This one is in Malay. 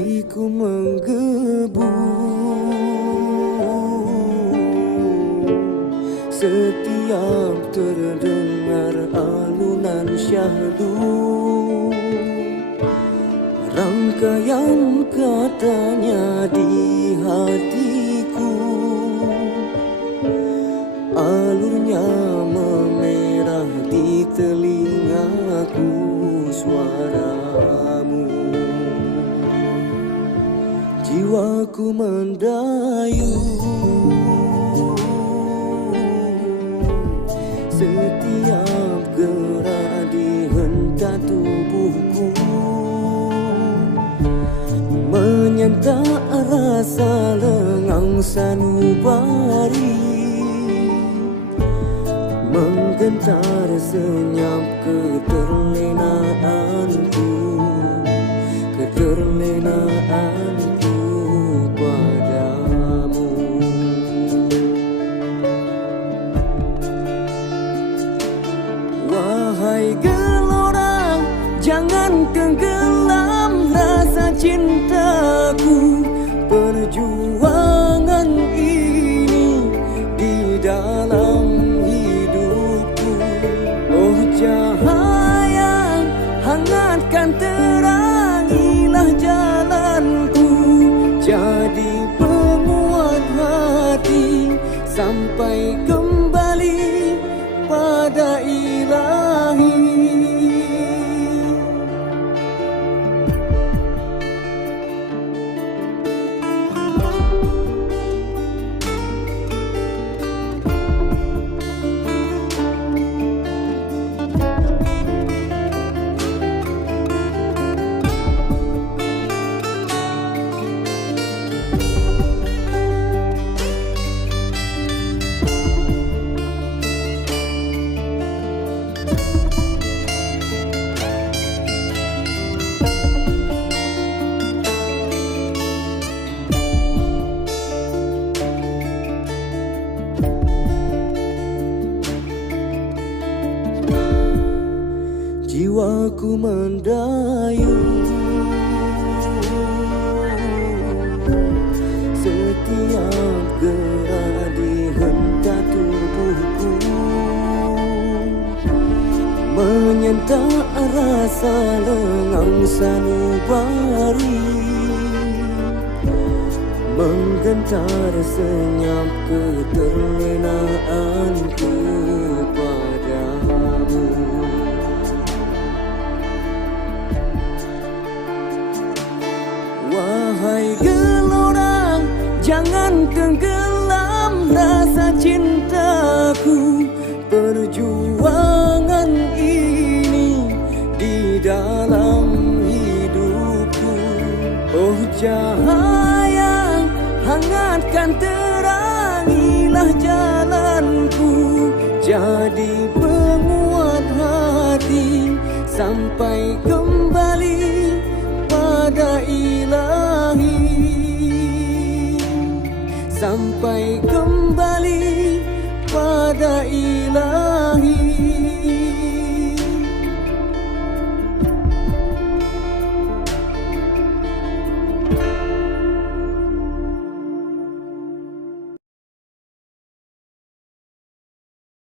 hatiku menggebu setiap terdengar alunan syahdu, rangkaian katanya di hatiku, alurnya memerah di telingaku suaramu. Jiwaku mendayu setiap gerak di hentak tubuhku, menyantap rasa lengang sanubari, menggentar senyap keterlenaanku, keterlenaanku padamu. Wahai gelora, jangan tenggelam rasa cintaku. Perjuangan ini di dalam hidupku. Oh cahaya, hangatkan terangilah jalanku. Jadi penguat hati sampai kembali pada Ilahi. Jiwaku mendayu setiap gerak di hentak tubuhku, menyantap rasa lengang sanubari, menggentar senyap keterlenaanku padamu. Wahai gelora, jangan tenggelam rasa cintaku. Perjuangan ini di dalam hidupku. Oh cahaya, hangatkan terangilah jalanku. Jadi penguat hati sampai kembali pada Ilahi, sampai kembali pada Ilahi.